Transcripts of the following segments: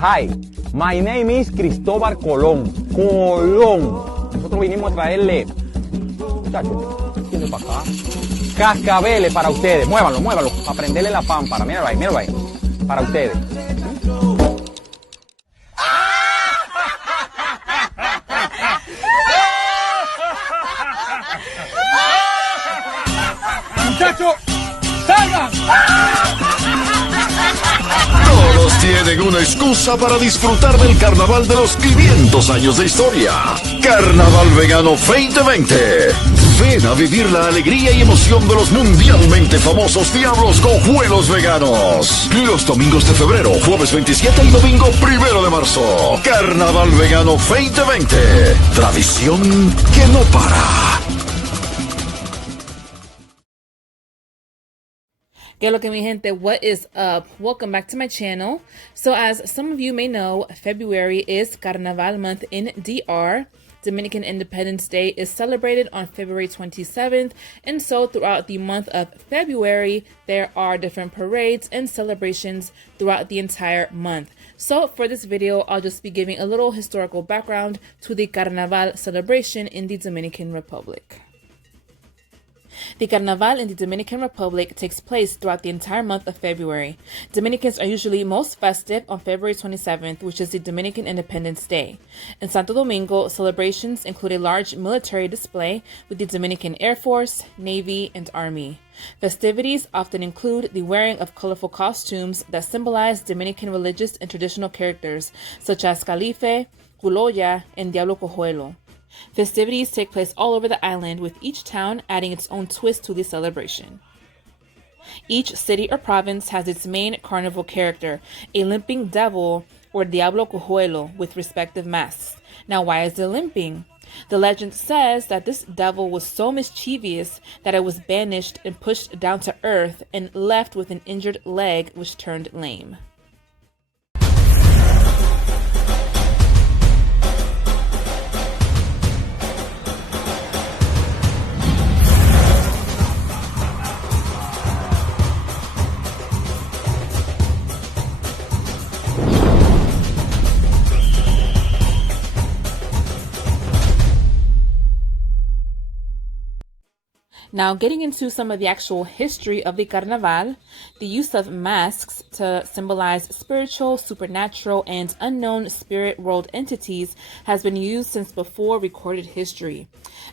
Hi, my name is Cristóbal Colón. Colón. Nosotros vinimos a traerle, muchachos, ¿tiene para acá? Cascabeles para ustedes. Muévanlo, muévanlo. Para prenderle la pámpara. Míralo ahí. Para ustedes. Muchachos, salgan. Todos tienen una excusa para disfrutar del carnaval de los 500 años de historia. Carnaval Vegano 2020. Ven a vivir la alegría y emoción de los mundialmente famosos Diablos Cojuelos Veganos. Los domingos de febrero, jueves 27 y domingo 1 de marzo. Carnaval Vegano 2020. Tradición que no para. ¿Qué lo que mi gente? What is up? Welcome back to my channel. So as some of you may know, February is Carnaval month in DR. Dominican Independence Day is celebrated on February 27th, and so throughout the month of February, there are different parades and celebrations throughout the entire month. So for this video, I'll just be giving a little historical background to the Carnaval celebration in the Dominican Republic. The Carnaval in the Dominican Republic takes place throughout the entire month of February. Dominicans are usually most festive on February 27th, which is the Dominican Independence Day. In Santo Domingo, celebrations include a large military display with the Dominican Air Force, Navy, and Army. Festivities often include the wearing of colorful costumes that symbolize Dominican religious and traditional characters, such as Calife, Culoya, and Diablo Cojuelo. Festivities take place all over the island, with each town adding its own twist to the celebration. Each city or province has its main carnival character, a limping devil or Diablo Cojuelo with respective masks. Now, why is it limping? The legend says that this devil was so mischievous that it was banished and pushed down to earth and left with an injured leg which turned lame. Now, getting into some of the actual history of the Carnaval, the use of masks to symbolize spiritual, supernatural, and unknown spirit world entities has been used since before recorded history.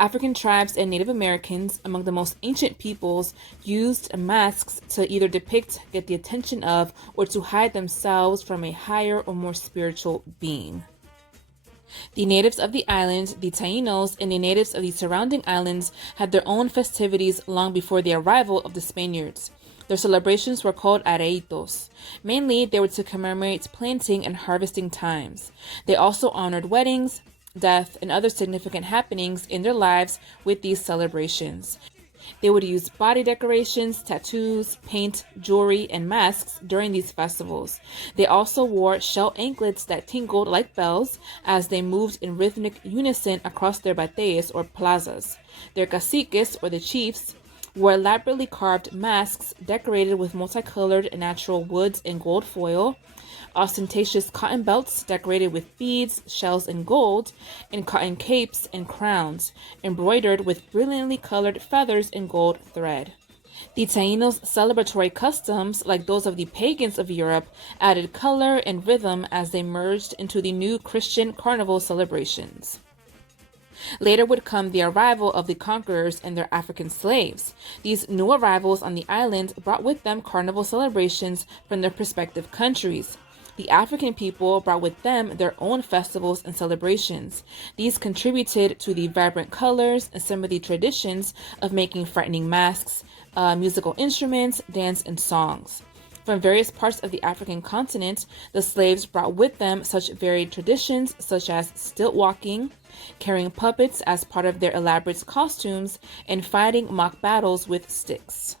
African tribes and Native Americans, among the most ancient peoples, used masks to either depict, get the attention of, or to hide themselves from a higher or more spiritual being. The natives of the island, the Taínos, and the natives of the surrounding islands had their own festivities long before the arrival of the Spaniards. Their celebrations were called areitos. Mainly, they were to commemorate planting and harvesting times. They also honored weddings, death, and other significant happenings in their lives with these celebrations. They would use body decorations, tattoos, paint, jewelry, and masks during these festivals. They also wore shell anklets that tinkled like bells as they moved in rhythmic unison across their bateas or plazas. Their caciques, or the chiefs, wore elaborately carved masks decorated with multicolored natural woods and gold foil, ostentatious cotton belts decorated with beads, shells, and gold, and cotton capes and crowns, embroidered with brilliantly colored feathers and gold thread. The Taínos' celebratory customs, like those of the pagans of Europe, added color and rhythm as they merged into the new Christian carnival celebrations. Later would come the arrival of the conquerors and their African slaves. These new arrivals on the island brought with them carnival celebrations from their respective countries. The African people brought with them their own festivals and celebrations. These contributed to the vibrant colors and some of the traditions of making frightening masks, musical instruments, dance, and songs. From various parts of the African continent, the slaves brought with them such varied traditions such as stilt walking, carrying puppets as part of their elaborate costumes, and fighting mock battles with sticks.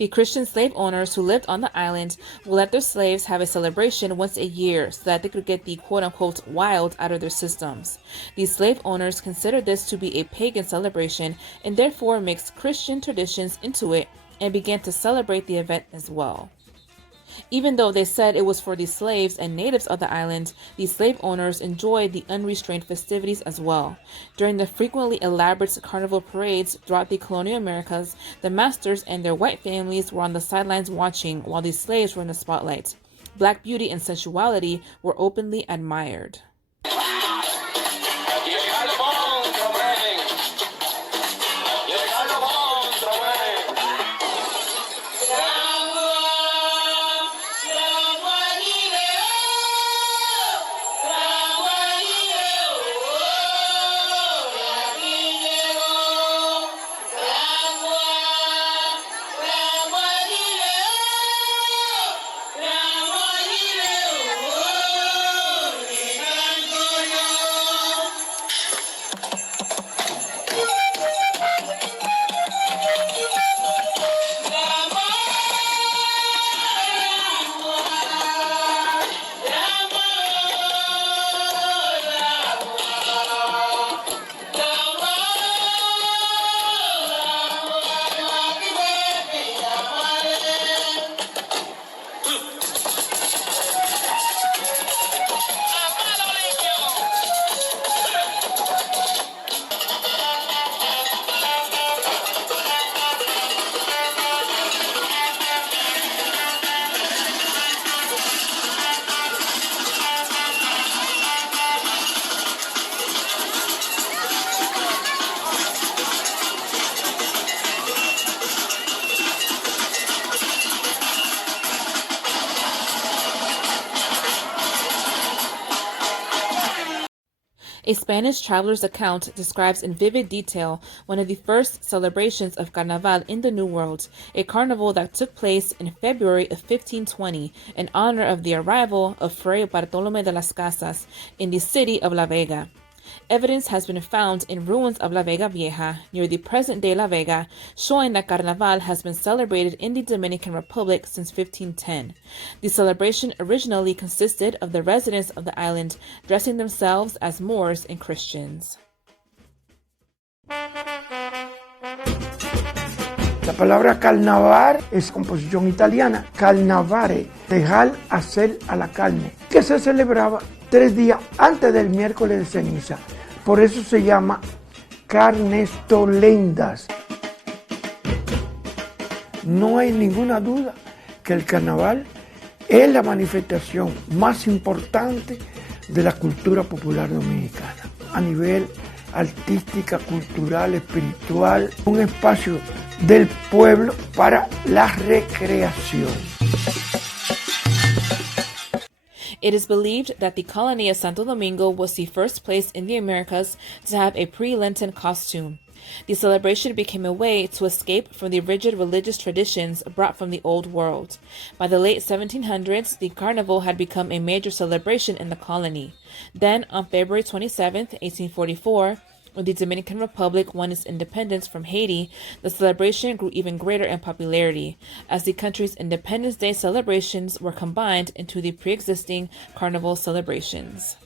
The Christian slave owners who lived on the island would let their slaves have a celebration once a year so that they could get the quote-unquote wild out of their systems. These slave owners considered this to be a pagan celebration and therefore mixed Christian traditions into it and began to celebrate the event as well. Even though they said it was for the slaves and natives of the island, the slave owners enjoyed the unrestrained festivities as well. During the frequently elaborate carnival parades throughout the colonial Americas, the masters and their white families were on the sidelines watching while the slaves were in the spotlight. Black beauty and sensuality were openly admired. A Spanish traveler's account describes in vivid detail one of the first celebrations of Carnaval in the New World, a carnival that took place in February of 1520 in honor of the arrival of Fray Bartolomé de las Casas in the city of La Vega. Evidence has been found in ruins of La Vega Vieja, near the present-day La Vega, showing that Carnaval has been celebrated in the Dominican Republic since 1510. The celebration originally consisted of the residents of the island dressing themselves as Moors and Christians. La palabra carnaval es composición italiana, carnavare, dejar hacer a la carne, que se celebraba 3 días antes del miércoles de ceniza. Por eso se llama carnestolendas. No hay ninguna duda que el carnaval es la manifestación más importante de la cultura popular dominicana, a nivel artística, cultural, espiritual, un espacio del pueblo para la recreación. It is believed that the colony of Santo Domingo was the first place in the Americas to have a pre-Lenten costume. The celebration became a way to escape from the rigid religious traditions brought from the Old World. By the late 1700s, the carnival had become a major celebration in the colony. Then, on February 27, 1844, when the Dominican Republic won its independence from Haiti, the celebration grew even greater in popularity, as the country's Independence Day celebrations were combined into the pre-existing carnival celebrations.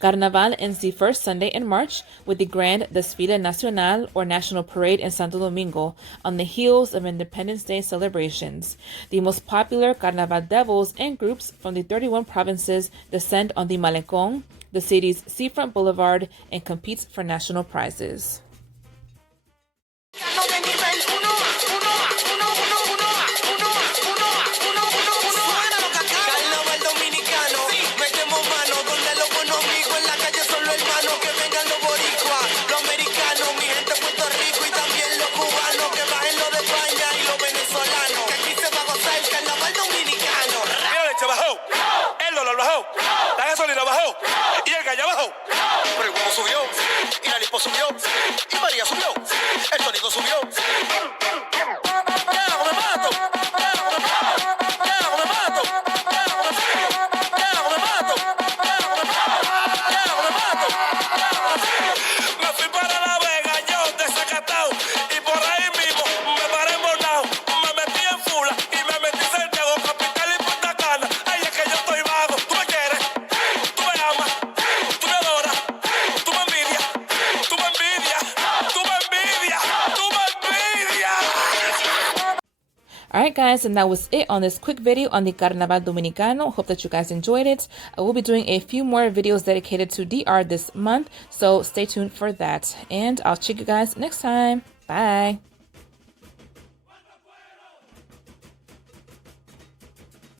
Carnaval ends the first Sunday in March with the Grand Desfile Nacional, or National Parade, in Santo Domingo, on the heels of Independence Day celebrations. The most popular Carnaval devils and groups from the 31 provinces descend on the Malecón, the city's seafront boulevard, and competes for national prizes. Carnaval Dominicano, metemos mano, donde los buenos amigos en la calle son los hermanos, que vengan los boricuas, los americanos, mi gente de Puerto Rico y también los cubanos, que bajen los de España y los venezolanos, que aquí se va a gozar el Carnaval Dominicano. La leche bajó, el dólar bajó, la gasolina bajó y el gallo bajó. Pero el huevo subió y la lipo subió y María subió, el sonido subió. Me fui para La Vega, yo desacatado, y por ahí mismo me paré embornado. Alright guys, and that was it on this quick video on the Carnaval Dominicano. Hope that you guys enjoyed it. I will be doing a few more videos dedicated to DR this month, so stay tuned for that. And I'll check you guys next time. Bye!